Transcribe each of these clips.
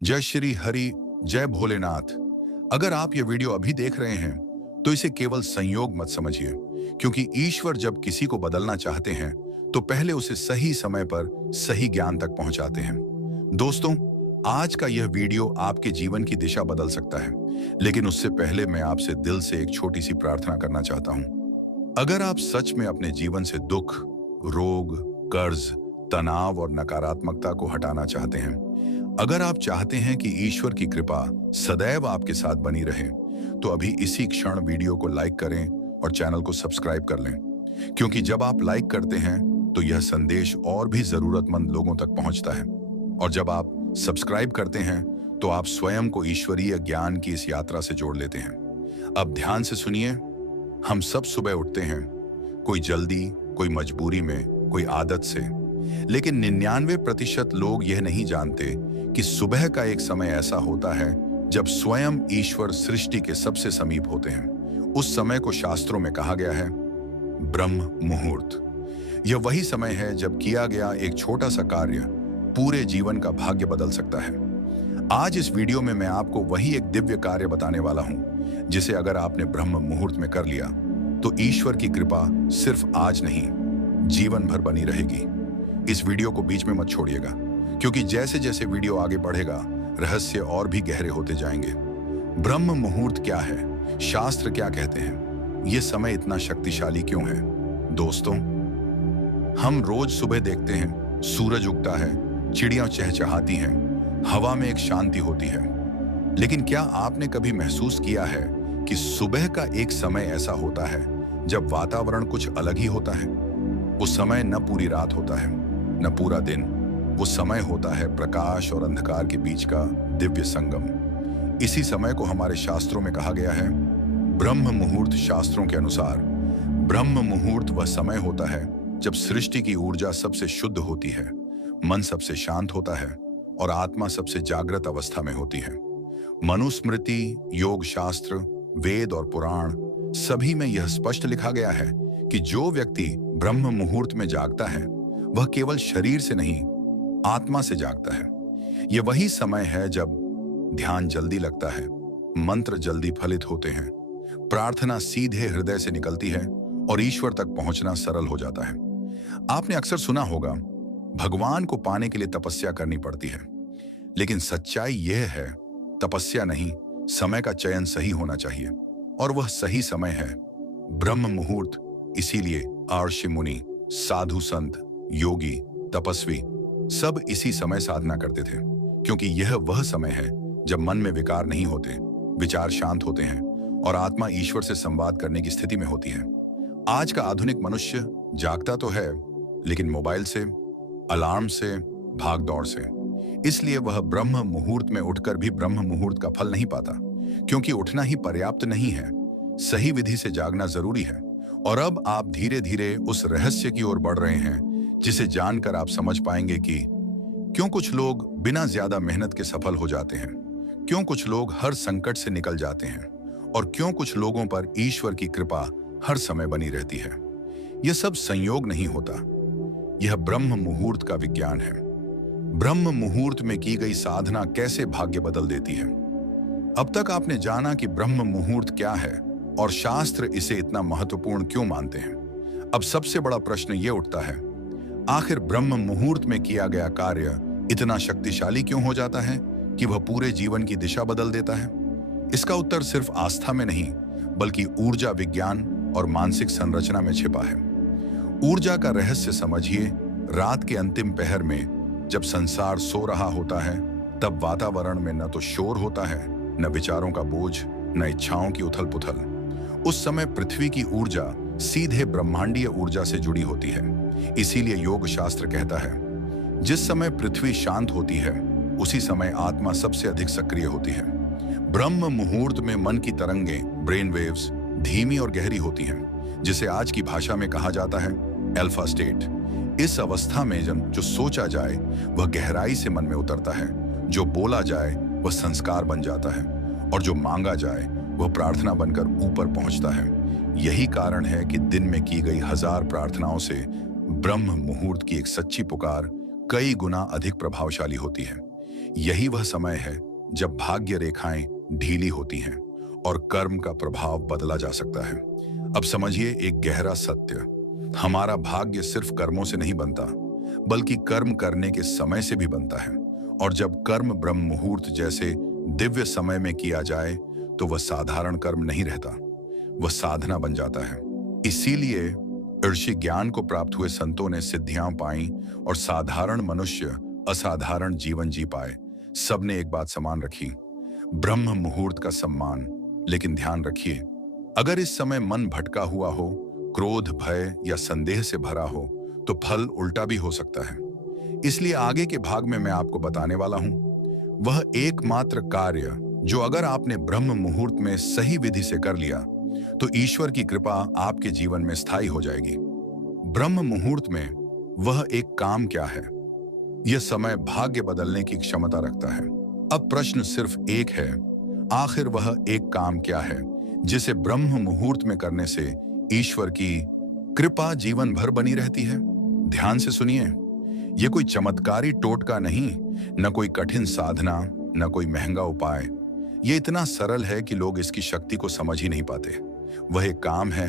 जय श्री हरि, जय भोलेनाथ। अगर आप ये वीडियो अभी देख रहे हैं तो इसे केवल संयोग मत समझिए, क्योंकि ईश्वर जब किसी को बदलना चाहते हैं तो पहले उसे सही समय पर सही ज्ञान तक पहुंचाते हैं। दोस्तों, आज का यह वीडियो आपके जीवन की दिशा बदल सकता है, लेकिन उससे पहले मैं आपसे दिल से एक छोटी सी प्रार्थना करना चाहता हूं। अगर आप सच में अपने जीवन से दुख, रोग, कर्ज, तनाव और नकारात्मकता को हटाना चाहते हैं, अगर आप चाहते हैं कि ईश्वर की कृपा सदैव आपके साथ बनी रहे, तो अभी इसी क्षण वीडियो को लाइक करें और चैनल को सब्सक्राइब कर लें, क्योंकि जब आप लाइक करते हैं तो यह संदेश और भी जरूरतमंद लोगों तक पहुंचता है, और जब आप सब्सक्राइब करते हैं तो आप स्वयं को ईश्वरीय ज्ञान की इस यात्रा से जोड़ लेते हैं। अब ध्यान से सुनिए। हम सब सुबह उठते हैं, कोई जल्दी, कोई मजबूरी में, कोई आदत से, लेकिन 99% लोग यह नहीं जानते कि सुबह का एक समय ऐसा होता है जब स्वयं ईश्वर सृष्टि के सबसे समीप होते हैं। उस समय को शास्त्रों में कहा गया है ब्रह्म मुहूर्त। यह वही समय है जब किया गया एक छोटा सा कार्य पूरे जीवन का भाग्य बदल सकता है। आज इस वीडियो में मैं आपको वही एक दिव्य कार्य बताने वाला हूं, जिसे अगर आपने ब्रह्म मुहूर्त में कर लिया तो ईश्वर की कृपा सिर्फ आज नहीं, जीवन भर बनी रहेगी। इस वीडियो को बीच में मत छोड़िएगा, क्योंकि जैसे जैसे वीडियो आगे बढ़ेगा रहस्य और भी गहरे होते जाएंगे। ब्रह्म मुहूर्त क्या है, शास्त्र क्या कहते हैं, यह समय इतना शक्तिशाली क्यों है? दोस्तों, हम रोज सुबह देखते हैं, सूरज उगता है, चिड़ियां चहचहाती हैं, हवा में एक शांति होती है। लेकिन क्या आपने कभी महसूस किया है कि सुबह का एक समय ऐसा होता है जब वातावरण कुछ अलग ही होता है? वो समय न पूरी रात होता है, न पूरा दिन। वो समय होता है प्रकाश और अंधकार के बीच का दिव्य संगम। इसी समय को हमारे शास्त्रों में कहा गया है ब्रह्म मुहूर्त। शास्त्रों के अनुसार ब्रह्म मुहूर्त वह समय होता है जब सृष्टि की ऊर्जा सबसे शुद्ध होती है, मन सबसे शांत होता है और आत्मा सबसे जागृत अवस्था में होती है। मनुस्मृति, योग शास्त्र, वेद और पुराण सभी में यह स्पष्ट लिखा गया है कि जो व्यक्ति ब्रह्म मुहूर्त में जागता है वह केवल शरीर से नहीं, आत्मा से जागता है। यह वही समय है जब ध्यान जल्दी लगता है, मंत्र जल्दी फलित होते हैं, प्रार्थना सीधे हृदय से निकलती है और ईश्वर तक पहुंचना सरल हो जाता है। आपने अक्सर सुना होगा, भगवान को पाने के लिए तपस्या करनी पड़ती है, लेकिन सच्चाई यह है तपस्या नहीं, समय का चयन सही होना चाहिए, और वह सही समय है ब्रह्म मुहूर्त। इसीलिए महर्षि मुनि, साधु संत, योगी, तपस्वी सब इसी समय साधना करते थे, क्योंकि यह वह समय है जब मन में विकार नहीं होते, विचार शांत होते हैं और आत्मा ईश्वर से संवाद करने की स्थिति में होती है। आज का आधुनिक मनुष्य जागता तो है, लेकिन मोबाइल से, अलार्म से, भाग दौड़ से। इसलिए वह ब्रह्म मुहूर्त में उठकर भी ब्रह्म मुहूर्त का फल नहीं पाता, क्योंकि उठना ही पर्याप्त नहीं है, सही विधि से जागना जरूरी है। और अब आप धीरे धीरे उस रहस्य की ओर बढ़ रहे हैं जिसे जानकर आप समझ पाएंगे कि क्यों कुछ लोग बिना ज्यादा मेहनत के सफल हो जाते हैं, क्यों कुछ लोग हर संकट से निकल जाते हैं, और क्यों कुछ लोगों पर ईश्वर की कृपा हर समय बनी रहती है। यह सब संयोग नहीं होता, यह ब्रह्म मुहूर्त का विज्ञान है। ब्रह्म मुहूर्त में की गई साधना कैसे भाग्य बदल देती है। अब तक आपने जाना कि ब्रह्म मुहूर्त क्या है और शास्त्र इसे इतना महत्वपूर्ण क्यों मानते हैं। अब सबसे बड़ा प्रश्न यह उठता है, आखिर ब्रह्म मुहूर्त में किया गया कार्य इतना शक्तिशाली क्यों हो जाता है कि वह पूरे जीवन की दिशा बदल देता है? इसका उत्तर सिर्फ आस्था में नहीं, बल्कि ऊर्जा विज्ञान और मानसिक संरचना में छिपा है। ऊर्जा का रहस्य समझिए। रात के अंतिम पहर में जब संसार सो रहा होता है, तब वातावरण में न तो शोर होता है, न विचारों का बोझ, न इच्छाओं की उथल पुथल। उस समय पृथ्वी की ऊर्जा सीधे ब्रह्मांडीय ऊर्जा से जुड़ी होती है। इसीलिए योग शास्त्र कहता है, जिस समय पृथ्वी शांत होती है उसी समय आत्मा सबसे अधिक सक्रिय होती है। ब्रह्म मुहूर्त में मन की तरंगें, ब्रेन वेव्स, धीमी और गहरी होती हैं, जिसे आज की भाषा में कहा जाता है अल्फा स्टेट। इस अवस्था में जो सोचा जाए वह गहराई से मन में उतरता है, जो बोला जाए वह संस्कार बन जाता है, और जो मांगा जाए वह प्रार्थना बनकर ऊपर पहुंचता है। यही कारण है कि दिन में की गई 1000 प्रार्थनाओं से ब्रह्म मुहूर्त की एक सच्ची पुकार कई गुना अधिक प्रभावशाली होती है। यही वह समय है जब भाग्य रेखाएं ढीली होती हैं और कर्म का प्रभाव बदला जा सकता है। अब समझिए एक गहरा सत्य, हमारा भाग्य सिर्फ कर्मों से नहीं बनता, बल्कि कर्म करने के समय से भी बनता है। और जब कर्म ब्रह्म मुहूर्त जैसे दिव्य समय में किया जाए तो वह साधारण कर्म नहीं रहता, वह साधना बन जाता है। इसीलिए ऋषि ज्ञान को प्राप्त हुए संतों ने सिद्धियां पाई और साधारण मनुष्य असाधारण जीवन जी पाए। सबने एक बात समान रखी, ब्रह्म मुहूर्त का सम्मान। लेकिन ध्यान रखिए, अगर इस समय मन भटका हुआ हो, क्रोध, भय या संदेह से भरा हो, तो फल उल्टा भी हो सकता है। इसलिए आगे के भाग में मैं आपको बताने वाला हूं वह एकमात्र कार्य जो अगर आपने ब्रह्म मुहूर्त में सही विधि से कर लिया तो ईश्वर की कृपा आपके जीवन में स्थायी हो जाएगी। ब्रह्म मुहूर्त में वह एक काम क्या है? यह समय भाग्य बदलने की क्षमता रखता है। अब प्रश्न सिर्फ एक है, आखिर वह एक काम क्या है जिसे ब्रह्म मुहूर्त में करने से ईश्वर की कृपा जीवन भर बनी रहती है? ध्यान से सुनिए, यह कोई चमत्कारी टोटका नहीं, न कोई कठिन साधना, न कोई महंगा उपाय। यह इतना सरल है कि लोग इसकी शक्ति को समझ ही नहीं पाते। वह एक काम है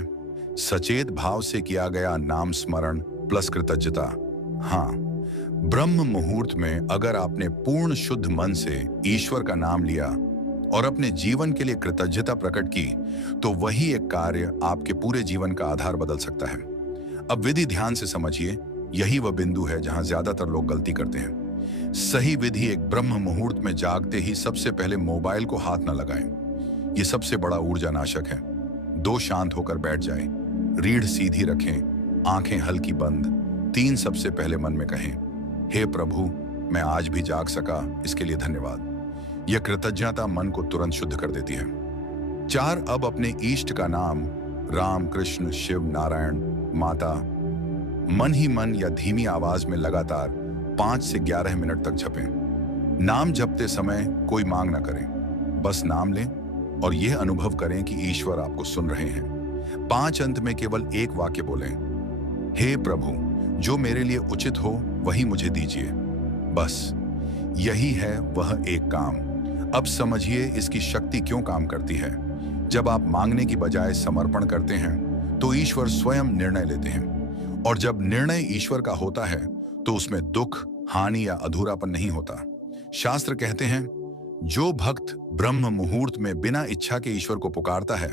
सचेत भाव से किया गया नाम स्मरण प्लस कृतज्ञता। हाँ, ब्रह्म मुहूर्त में अगर आपने पूर्ण शुद्ध मन से ईश्वर का नाम लिया और अपने जीवन के लिए कृतज्ञता प्रकट की तो वही एक कार्य आपके पूरे जीवन का आधार बदल सकता है। अब विधि ध्यान से समझिए, यही वह बिंदु है जहां ज्यादातर लोग गलती करते हैं। सही विधि एक ब्रह्म मुहूर्त में जागते ही सबसे पहले मोबाइल को हाथ न लगाएं। यह सबसे बड़ा ऊर्जा नाशक है। दो, शांत होकर बैठ जाएं, रीढ़ सीधी रखें, आंखें हल्की बंद। 3, सबसे पहले मन में कहें, हे प्रभु, मैं आज भी जाग सका, इसके लिए धन्यवाद। यह कृतज्ञता मन को तुरंत शुद्ध कर देती है। 4, अब अपने इष्ट का नाम राम, कृष्ण, शिव, नारायण, माता मन ही मन या धीमी आवाज में लगातार 5 से 11 मिनट तक जपें। नाम जपते समय कोई मांग ना करें, बस नाम लें और यह अनुभव करें कि ईश्वर आपको सुन रहे हैं। 5 अंत में केवल एक वाक्य बोलें, हे प्रभु, जो मेरे लिए उचित हो वही मुझे दीजिए। बस यही है वह एक काम। अब समझिए इसकी शक्ति क्यों काम करती है। जब आप मांगने की बजाय समर्पण करते हैं तो ईश्वर स्वयं निर्णय लेते हैं, और जब निर्णय ईश्वर का होता है तो उसमें दुख, हानि या अधूरापन नहीं होता। शास्त्र कहते हैं, जो भक्त ब्रह्म मुहूर्त में बिना इच्छा के ईश्वर को पुकारता है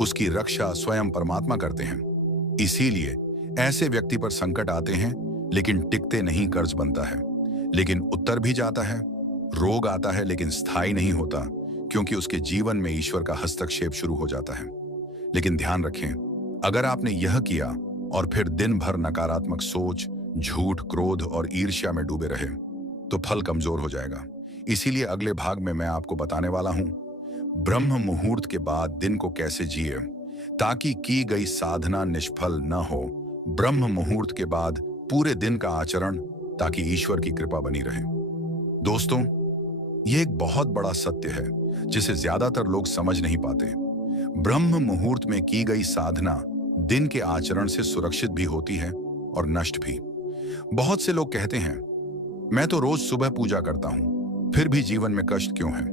उसकी रक्षा स्वयं परमात्मा करते हैं। इसीलिए ऐसे व्यक्ति पर संकट आते हैं लेकिन टिकते नहीं, कर्ज बनता है लेकिन उत्तर भी जाता है, रोग आता है लेकिन स्थायी नहीं होता, क्योंकि उसके जीवन में ईश्वर का हस्तक्षेप शुरू हो जाता है। लेकिन ध्यान रखें, अगर आपने यह किया और फिर दिन भर नकारात्मक सोच, झूठ, क्रोध और ईर्ष्या में डूबे रहे तो फल कमजोर हो जाएगा। इसीलिए अगले भाग में मैं आपको बताने वाला हूं ब्रह्म मुहूर्त के बाद दिन को कैसे जिए ताकि की गई साधना निष्फल न हो। ब्रह्म मुहूर्त के बाद पूरे दिन का आचरण ताकि ईश्वर की कृपा बनी रहे। दोस्तों, यह एक बहुत बड़ा सत्य है जिसे ज्यादातर लोग समझ नहीं पाते। ब्रह्म मुहूर्त में की गई साधना दिन के आचरण से सुरक्षित भी होती है और नष्ट भी। बहुत से लोग कहते हैं, मैं तो रोज सुबह पूजा करता हूं, फिर भी जीवन में कष्ट क्यों है?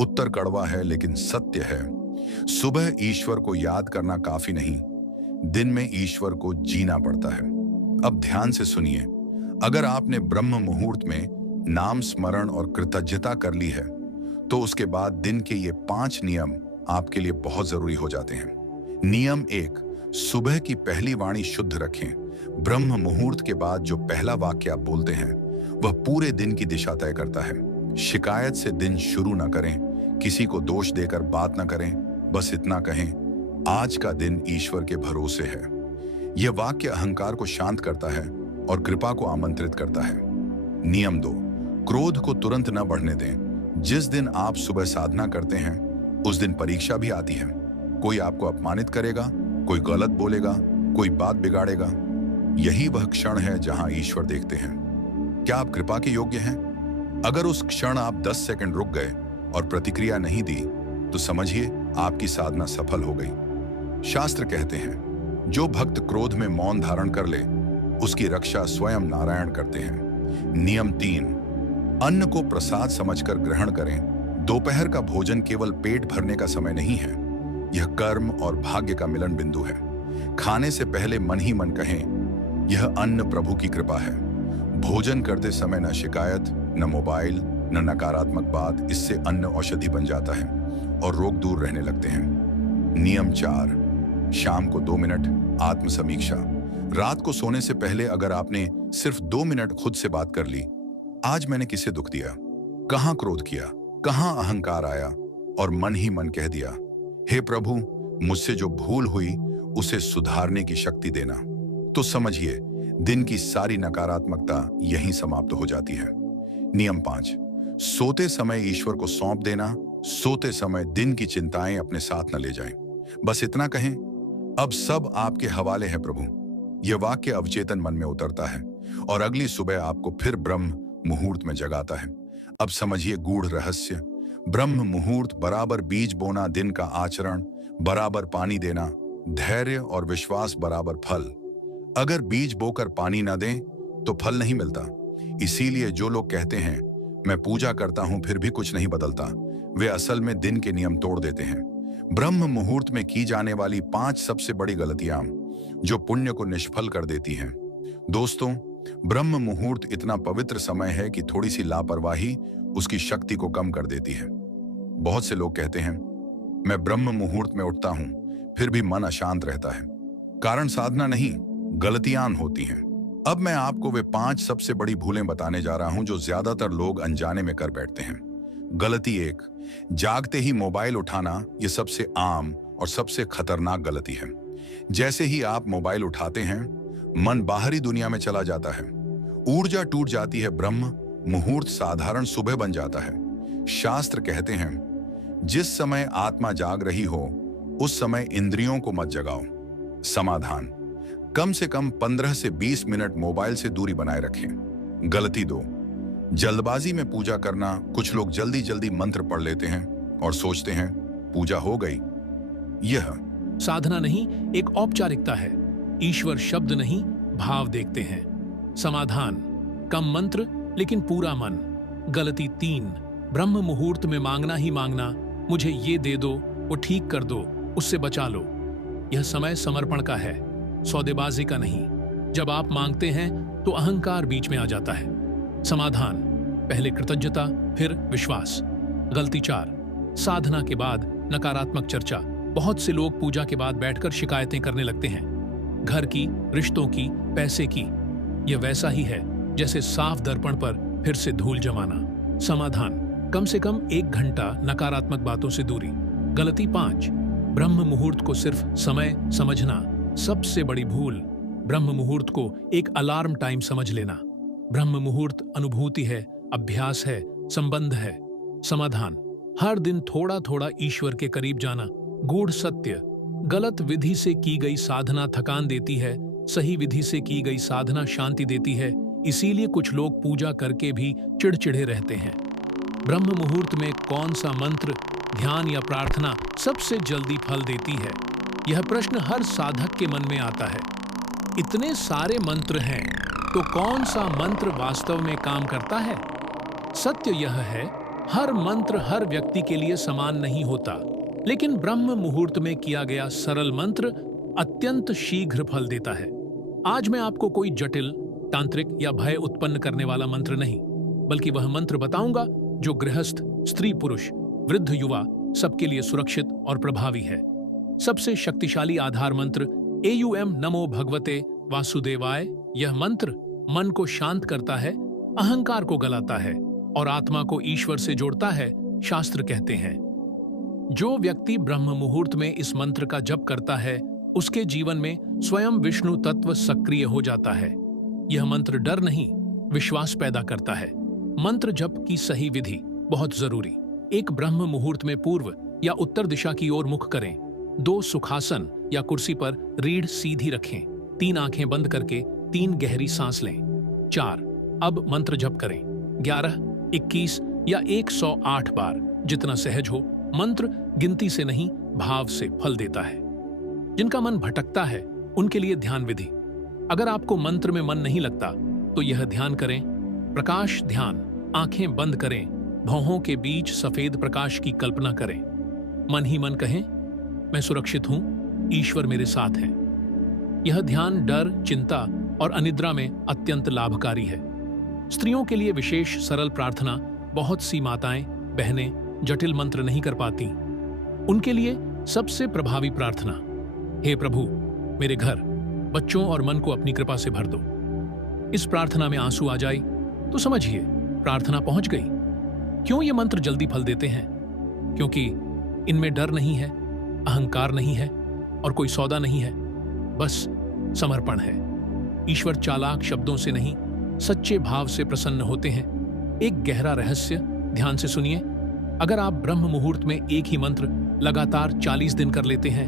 उत्तर कड़वा है लेकिन सत्य है। सुबह ईश्वर को याद करना काफी नहीं, दिन में ईश्वर को जीना पड़ता है। अब ध्यान से सुनिए, अगर आपने ब्रह्म मुहूर्त में नाम स्मरण और कृतज्ञता कर ली है तो उसके बाद दिन के ये 5 नियम आपके लिए बहुत जरूरी हो जाते हैं। नियम 1, सुबह की पहली वाणी शुद्ध रखें। ब्रह्म मुहूर्त के बाद जो पहला वाक्य आप बोलते हैं वह पूरे दिन की दिशा तय करता है। शिकायत से दिन शुरू ना करें, किसी को दोष देकर बात ना करें, बस इतना कहें, आज का दिन ईश्वर के भरोसे है। यह वाक्य अहंकार को शांत करता है और कृपा को आमंत्रित करता है। नियम 2, क्रोध को तुरंत न बढ़ने दें। जिस दिन आप सुबह साधना करते हैं उस दिन परीक्षा भी आती है। कोई आपको अपमानित करेगा, कोई गलत बोलेगा, कोई बात बिगाड़ेगा। यही वह क्षण है जहां ईश्वर देखते हैं, क्या आप कृपा के योग्य हैं? अगर उस क्षण आप 10 सेकंड रुक गए और प्रतिक्रिया नहीं दी तो समझिए आपकी साधना सफल हो गई। शास्त्र कहते हैं, जो भक्त क्रोध में मौन धारण कर ले उसकी रक्षा स्वयं नारायण करते हैं। नियम 3, अन्न को प्रसाद समझकर ग्रहण करें। दोपहर का भोजन केवल पेट भरने का समय नहीं है, यह कर्म और भाग्य का मिलन बिंदु है। खाने से पहले मन ही मन कहें, यह अन्न प्रभु की कृपा है। भोजन करते समय न शिकायत, न मोबाइल, न नकारात्मक बात, इससे अन्न औषधि बन जाता है और रोग दूर रहने लगते हैं। नियम 4, शाम को 2 मिनट आत्म समीक्षा। रात को सोने से पहले अगर आपने सिर्फ 2 मिनट खुद से बात कर ली, आज मैंने किसे दुख दिया, कहां क्रोध किया, कहां अहंकार आया, और मन ही मन कह दिया, हे प्रभु, मुझसे जो भूल हुई उसे सुधारने की शक्ति देना, तो समझिए दिन की सारी नकारात्मकता यहीं समाप्त हो जाती है। नियम 5, सोते समय ईश्वर को सौंप देना। सोते समय दिन की चिंताएं अपने साथ न ले जाएं। बस इतना कहें, अब सब आपके हवाले है प्रभु। यह वाक्य अवचेतन मन में उतरता है और अगली सुबह आपको फिर ब्रह्म मुहूर्त में जगाता है। अब समझिए गूढ़ रहस्य। ब्रह्म मुहूर्त बराबर बीज बोना, दिन का आचरण बराबर पानी देना, धैर्य और विश्वास बराबर फल। अगर बीज बोकर पानी ना दें तो फल नहीं मिलता। इसीलिए जो लोग कहते हैं मैं पूजा करता हूं फिर भी कुछ नहीं बदलता, वे असल में दिन के नियम तोड़ देते हैं। ब्रह्म मुहूर्त में की जाने वाली 5 सबसे बड़ी गलतियां जो पुण्य को निष्फल कर देती हैं। दोस्तों, ब्रह्म मुहूर्त इतना पवित्र समय है कि थोड़ी सी लापरवाही उसकी शक्ति को कम कर देती है। बहुत से लोग कहते हैं मैं ब्रह्म मुहूर्त में उठता हूं फिर भी मन अशांत रहता है। कारण साधना नहीं, गलतियां होती हैं। अब मैं आपको वे 5 सबसे बड़ी भूलें बताने जा रहा हूं जो ज्यादातर लोग अनजाने में कर बैठते हैं। गलती 1, जागते ही मोबाइल उठाना। यह सबसे आम और सबसे खतरनाक गलती है। जैसे ही आप मोबाइल उठाते हैं, मन बाहरी दुनिया में चला जाता है, ऊर्जा टूट जाती है, ब्रह्म मुहूर्त साधारण सुबह बन जाता है। शास्त्र कहते हैं जिस समय आत्मा जाग रही हो उस समय इंद्रियों को मत जगाओ। समाधान, कम से कम 15 से 20 मिनट मोबाइल से दूरी बनाए रखें। गलती 2, जल्दबाजी में पूजा करना। कुछ लोग जल्दी जल्दी मंत्र पढ़ लेते हैं और सोचते हैं पूजा हो गई। यह साधना नहीं, एक औपचारिकता है। ईश्वर शब्द नहीं, भाव देखते हैं। समाधान, कम मंत्र लेकिन पूरा मन। गलती 3, ब्रह्म मुहूर्त में मांगना ही मांगना, मुझे ये दे दो, वो ठीक कर दो, उससे बचा लो। यह समय समर्पण का है, सौदेबाजी का नहीं। जब आप मांगते हैं तो अहंकार बीच में आ जाता है। समाधान, पहले कृतज्ञता फिर विश्वास। गलती 4, साधना के बाद नकारात्मक चर्चा। बहुत से लोग पूजा के बाद बैठकर शिकायतें करने लगते हैं, घर की, रिश्तों की, पैसे की। यह वैसा ही है जैसे साफ दर्पण पर फिर से धूल जमाना। समाधान, कम से कम 1 घंटा नकारात्मक बातों से दूरी। गलती 5, ब्रह्म मुहूर्त को सिर्फ समय समझना। सबसे बड़ी भूल, ब्रह्म मुहूर्त को एक अलार्म टाइम समझ लेना। ब्रह्म मुहूर्त अनुभूति है, अभ्यास है, संबंध है। समाधान, हर दिन थोड़ा थोड़ा ईश्वर के करीब जाना। गूढ़ सत्य, गलत विधि से की गई साधना थकान देती है, सही विधि से की गई साधना शांति देती है। इसीलिए कुछ लोग पूजा करके भी चिड़चिड़े रहते हैं। ब्रह्म मुहूर्त में कौन सा मंत्र, ध्यान या प्रार्थना सबसे जल्दी फल देती है? यह प्रश्न हर साधक के मन में आता है। इतने सारे मंत्र हैं, तो कौन सा मंत्र वास्तव में काम करता है? सत्य यह है, हर मंत्र हर व्यक्ति के लिए समान नहीं होता, लेकिन ब्रह्म मुहूर्त में किया गया सरल मंत्र अत्यंत शीघ्र फल देता है। आज मैं आपको कोई जटिल, तांत्रिक या भय उत्पन्न करने वाला मंत्र नहीं, बल्कि वह मंत्र बताऊंगा जो गृहस्थ, स्त्री पुरुष, वृद्ध युवा सबके लिए सुरक्षित और प्रभावी है। सबसे शक्तिशाली आधार मंत्र AUM नमो भगवते वासुदेवाय। यह मंत्र मन को शांत करता है, अहंकार को गलाता है और आत्मा को ईश्वर से जोड़ता है, शास्त्र कहते हैं। जो व्यक्ति ब्रह्म मुहूर्त में इस मंत्र का जप करता है, उसके जीवन में स्वयं विष्णु तत्व सक्रिय हो जाता है। यह मंत्र डर नहीं, विश्वास पैदा करता है। मंत्र जप की सही विधि बहुत जरूरी। एक ब्रह्म मुहूर्त में पूर्व या उत्तर दिशा की ओर मुख करें। 2 सुखासन या कुर्सी पर रीढ़ सीधी रखें। 3 आंखें बंद करके 3 गहरी सांस लें। 4, अब मंत्र जप करें। 11, 21 या 108 बार, जितना सहज हो। मंत्र गिनती से नहीं, भाव से फल देता है। जिनका मन भटकता है, उनके लिए ध्यान विधि। अगर आपको मंत्र में मन नहीं लगता, तो यह ध्यान करें। प्रकाश ध्यान, आंखें बंद करें, भौहों के बीच सफेद प्रकाश की कल्पना करें। मन ही मन कहें, मैं सुरक्षित हूं, ईश्वर मेरे साथ है। यह ध्यान डर, चिंता और अनिद्रा में अत्यंत लाभकारी है। स्त्रियों के लिए विशेष सरल प्रार्थना बहुत सी माताएं, बहनें जटिल मंत्र नहीं कर पाती। उनके लिए सबसे प्रभावी प्रार्थना, हे प्रभु, मेरे घर, बच्चों और मन को अपनी कृपा से भर दो। इस प्रार्थना में आंसू आ जाए तो समझिए प्रार्थना पहुंच गई। क्यों ये मंत्र जल्दी फल देते हैं? क्योंकि इनमें डर नहीं है, अहंकार नहीं है और कोई सौदा नहीं है, बस समर्पण है। ईश्वर चालाक शब्दों से नहीं, सच्चे भाव से प्रसन्न होते हैं। एक गहरा रहस्य ध्यान से सुनिए। अगर आप ब्रह्म मुहूर्त में एक ही मंत्र लगातार 40 दिन कर लेते हैं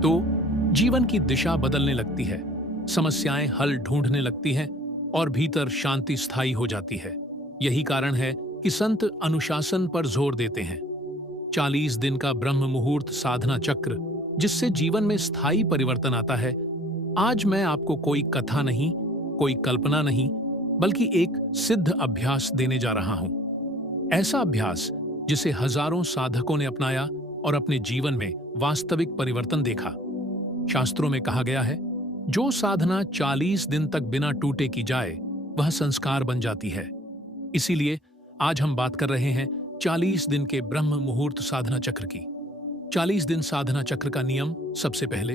तो जीवन की दिशा बदलने लगती है, समस्याएं हल ढूंढने लगती हैं और भीतर शांति स्थायी हो जाती है। यही कारण है कि संत अनुशासन पर जोर देते हैं। 40 दिन का ब्रह्म मुहूर्त साधना चक्र, जिससे जीवन में स्थायी परिवर्तन आता है। आज मैं आपको कोई कथा नहीं, कोई कल्पना नहीं, बल्कि एक सिद्ध अभ्यास देने जा रहा हूं। ऐसा अभ्यास जिसे हजारों साधकों ने अपनाया और अपने जीवन में वास्तविक परिवर्तन देखा। शास्त्रों में कहा गया है, जो साधना 40 दिन तक बिना टूटे की जाए वह संस्कार बन जाती है। इसीलिए आज हम बात कर रहे हैं 40 दिन के ब्रह्म मुहूर्त साधना चक्र की। 40 दिन साधना चक्र का नियम। सबसे पहले,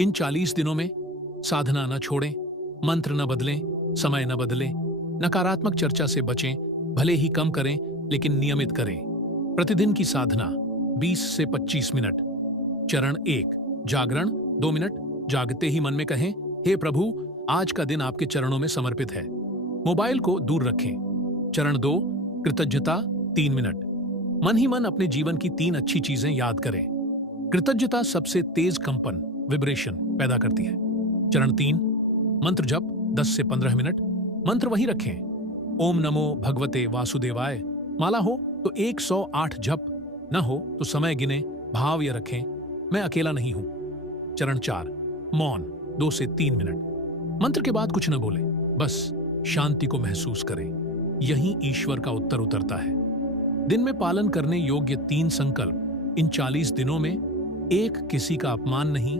इन 40 दिनों में साधना न छोड़ें, मंत्र न बदलें, समय न बदलें, नकारात्मक चर्चा से बचें, भले ही कम करें लेकिन नियमित करें। प्रतिदिन की साधना 20 से 25 मिनट। चरण 1, जागरण 2 मिनट। जागते ही मन में कहें, हे प्रभु, आज का दिन आपके चरणों में समर्पित है। मोबाइल को दूर रखें। चरण 2, कृतज्ञता 3 मिनट। मन ही मन अपने जीवन की 3 अच्छी चीजें याद करें। कृतज्ञता सबसे तेज कंपन, विब्रेशन पैदा करती है। चरण 3, मंत्र जप 10 से 15 मिनट। मंत्र वही रखें, ओम नमो भगवते वासुदेवाय। माला हो तो 108 जप, न हो तो समय गिने, भाव ये रखें, मैं अकेला नहीं हूं। चरण 4, मौन 2 से 3 मिनट। मंत्र के बाद कुछ न बोले, बस शांति को महसूस करें। यही ईश्वर का उत्तर उतरता है। दिन में पालन करने योग्य 3 संकल्प। इन 40 दिनों में 1 किसी का अपमान नहीं,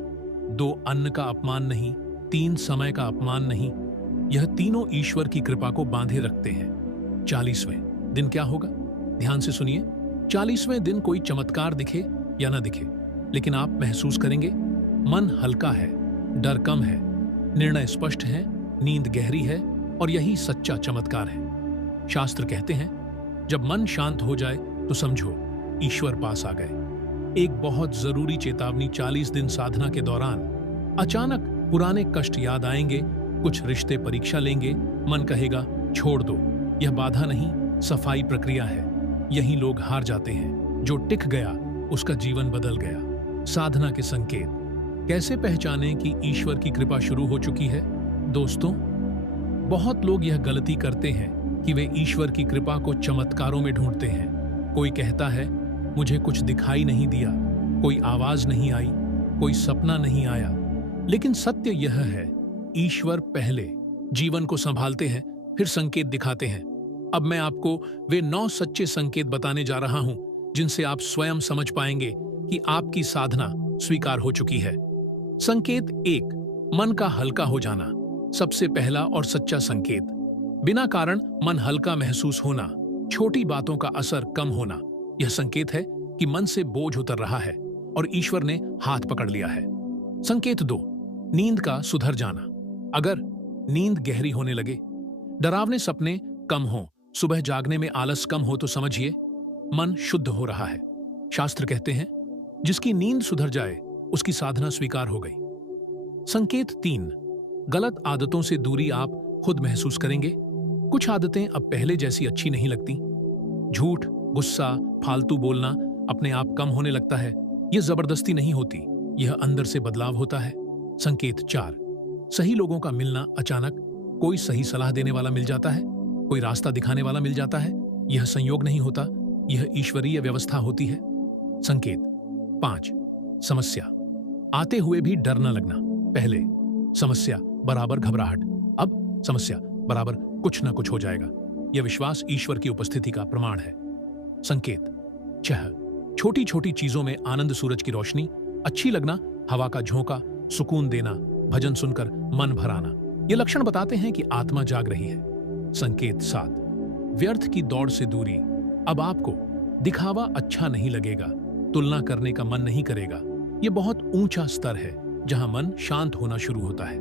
2 अन्न का अपमान नहीं, 3 समय का अपमान नहीं। यह तीनों ईश्वर की कृपा को बांधे रखते हैं। 40वें दिन क्या होगा? ध्यान से सुनिए। 40वें दिन कोई चमत्कार दिखे या ना दिखे, लेकिन आप महसूस करेंगे मन हल्का है, डर कम है, निर्णय स्पष्ट है, नींद गहरी है और यही सच्चा चमत्कार है। शास्त्र कहते हैं, जब मन शांत हो जाए तो समझो ईश्वर पास आ गए। एक बहुत जरूरी चेतावनी, 40 दिन साधना के दौरान अचानक पुराने कष्ट याद आएंगे, कुछ रिश्ते परीक्षा लेंगे, मन कहेगा छोड़ दो। यह बाधा नहीं, सफाई प्रक्रिया है। यही लोग हार जाते हैं। जो टिक गया उसका जीवन बदल गया। साधना के संकेत कैसे पहचानें कि ईश्वर की कृपा शुरू हो चुकी है? दोस्तों, बहुत लोग यह गलती करते हैं कि वे ईश्वर की कृपा को चमत्कारों में ढूंढते हैं। कोई कहता है, मुझे कुछ दिखाई नहीं दिया, कोई आवाज नहीं आई, कोई सपना नहीं आया। लेकिन सत्य यह है, ईश्वर पहले जीवन को संभालते हैं, फिर संकेत दिखाते हैं। अब मैं आपको वे 9 सच्चे संकेत बताने जा रहा हूं, जिनसे आप स्वयं समझ पाएंगे कि आपकी साधना स्वीकार हो चुकी है। संकेत 1, मन का हल्का हो जाना। सबसे पहला और सच्चा संकेत, बिना कारण मन हल्का महसूस होना, छोटी बातों का असर कम होना। यह संकेत है कि मन से बोझ उतर रहा है और ईश्वर ने हाथ पकड़ लिया है। संकेत 2, नींद का सुधर जाना। अगर नींद गहरी होने लगे, डरावने सपने कम हो, सुबह जागने में आलस कम हो, तो समझिए मन शुद्ध हो रहा है। शास्त्र कहते हैं, जिसकी नींद सुधर जाए उसकी साधना स्वीकार हो गई। संकेत 3, गलत आदतों से दूरी आप खुद महसूस करेंगे। कुछ आदतें अब पहले जैसी अच्छी नहीं लगती। झूठ, गुस्सा, फालतू बोलना अपने आप कम होने लगता है। यह जबरदस्ती नहीं होती, यह अंदर से बदलाव होता है। संकेत 4, सही लोगों का मिलना अचानक। कोई सही सलाह देने वाला मिल जाता है, कोई रास्ता दिखाने वाला मिल जाता है। यह संयोग नहीं होता, यह ईश्वरीय व्यवस्था होती है। संकेत 5, समस्या आते हुए भी डर न लगना। पहले समस्या बराबर घबराहट, अब समस्या बराबर कुछ ना कुछ हो जाएगा। यह विश्वास ईश्वर की उपस्थिति का प्रमाण है। संकेत 6, छोटी छोटी चीजों में आनंद, सूरज की रोशनी, अच्छी लगना, हवा का झोंका, सुकून देना, भजन सुनकर मन भर आना, ये लक्षण बताते हैं कि आत्मा जाग रही है। संकेत 7, व्यर्थ की दौड़ से दूरी। अब आपको दिखावा अच्छा नहीं लगेगा, तुलना करने का मन नहीं करेगा। यह बहुत ऊंचा स्तर है जहां मन शांत होना शुरू होता है।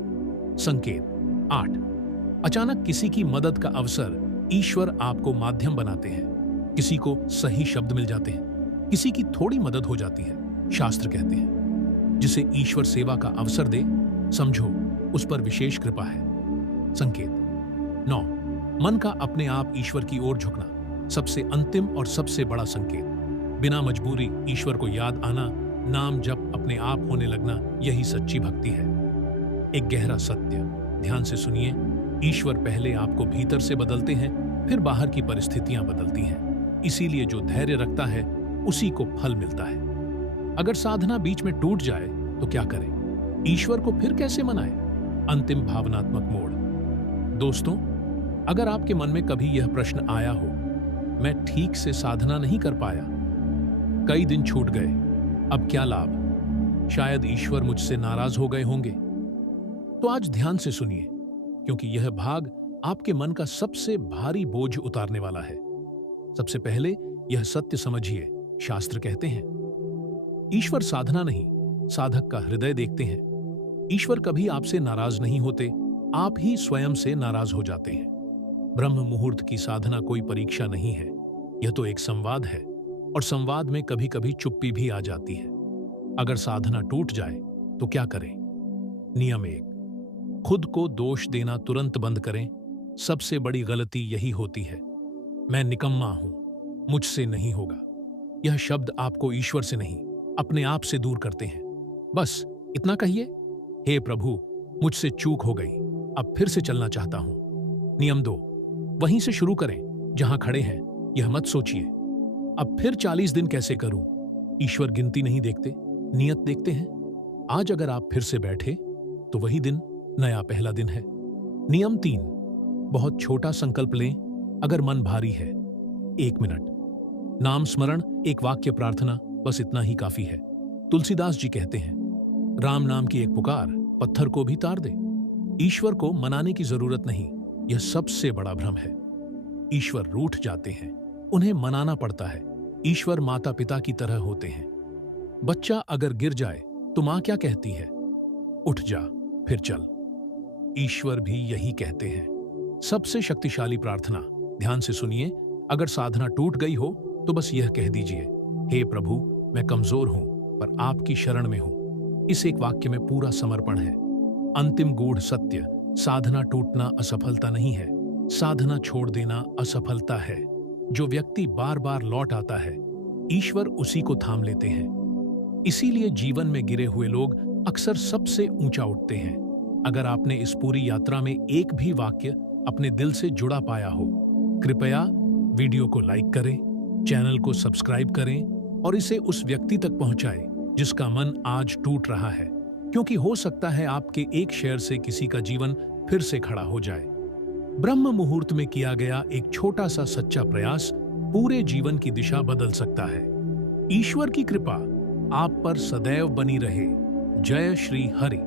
संकेत 8, अचानक किसी की मदद का अवसर। ईश्वर आपको माध्यम बनाते हैं। किसी को सही शब्द मिल जाते हैं, किसी की थोड़ी मदद हो जाती है। शास्त्र कहते हैं, जिसे ईश्वर सेवा का अवसर दे, समझो उस पर विशेष कृपा है। संकेत 9, मन का अपने आप ईश्वर की ओर झुकना। सबसे अंतिम और सबसे बड़ा संकेत, बिना मजबूरी ईश्वर को याद आना, नाम जप अपने आप होने लगना, यही सच्ची भक्ति है। एक गहरा सत्य, ध्यान से सुनिए। ईश्वर पहले आपको भीतर से बदलते हैं, फिर बाहर की परिस्थितियां बदलती हैं। इसीलिए जो धैर्य रखता है उसी को फल मिलता है। अगर साधना बीच में टूट जाए तो क्या करें? ईश्वर को फिर कैसे मनाएं? अंतिम भावनात्मक मोड़। दोस्तों, अगर आपके मन में कभी यह प्रश्न आया हो, मैं ठीक से साधना नहीं कर पाया, कई दिन छूट गए, अब क्या लाभ? शायद ईश्वर मुझसे नाराज हो गए होंगे। तो आज ध्यान से सुनिए, क्योंकि यह भाग आपके मन का सबसे भारी बोझ उतारने वाला है। सबसे पहले यह सत्य समझिए, शास्त्र कहते हैं, ईश्वर साधना नहीं, साधक का हृदय देखते हैं। ईश्वर कभी आपसे नाराज नहीं होते, आप ही स्वयं से नाराज हो जाते हैं। ब्रह्म मुहूर्त की साधना कोई परीक्षा नहीं है, यह तो एक संवाद है, और संवाद में कभी कभी चुप्पी भी आ जाती है। अगर साधना टूट जाए तो क्या करें? नियम 1, खुद को दोष देना तुरंत बंद करें। सबसे बड़ी गलती यही होती है, मैं निकम्मा हूं, मुझसे नहीं होगा। यह शब्द आपको ईश्वर से नहीं, अपने आप से दूर करते हैं। बस इतना कहिए, हे प्रभु, मुझसे चूक हो गई, अब फिर से चलना चाहता हूं। नियम 2, वहीं से शुरू करें जहां खड़े हैं। यह मत सोचिए, अब फिर 40 दिन कैसे करूं। ईश्वर गिनती नहीं देखते, नियत देखते हैं। आज अगर आप फिर से बैठे तो वही दिन नया पहला दिन है। नियम 3, बहुत छोटा संकल्प लें। अगर मन भारी है, 1 मिनट नाम स्मरण, एक वाक्य प्रार्थना, बस इतना ही काफी है। तुलसीदास जी कहते हैं, राम नाम की एक पुकार पत्थर को भी तार दे। ईश्वर को मनाने की जरूरत नहीं, यह सबसे बड़ा भ्रम है। ईश्वर रूठ जाते हैं, उन्हें मनाना पड़ता है। ईश्वर माता पिता की तरह होते हैं। बच्चा अगर गिर जाए तो मां क्या कहती है? उठ जा, फिर चल। ईश्वर भी यही कहते हैं। सबसे शक्तिशाली प्रार्थना, ध्यान से सुनिए। अगर साधना टूट गई हो तो बस यह कह दीजिए, हे प्रभु, मैं कमजोर हूं पर आपकी शरण में हूं। इस एक वाक्य में पूरा समर्पण है। अंतिम गूढ़ सत्य, साधना टूटना असफलता नहीं है, साधना छोड़ देना असफलता है। जो व्यक्ति बार बार लौट आता है, ईश्वर उसी को थाम लेते हैं। इसीलिए जीवन में गिरे हुए लोग अक्सर सबसे ऊंचा उठते हैं। अगर आपने इस पूरी यात्रा में एक भी वाक्य अपने दिल से जुड़ा पाया हो, कृपया वीडियो को लाइक करें, चैनल को सब्सक्राइब करें और इसे उस व्यक्ति तक पहुंचाएं जिसका मन आज टूट रहा है, क्योंकि हो सकता है आपके एक शेयर से किसी का जीवन फिर से खड़ा हो जाए। ब्रह्म मुहूर्त में किया गया एक छोटा सा सच्चा प्रयास पूरे जीवन की दिशा बदल सकता है। ईश्वर की कृपा आप पर सदैव बनी रहे। जय श्री हरि।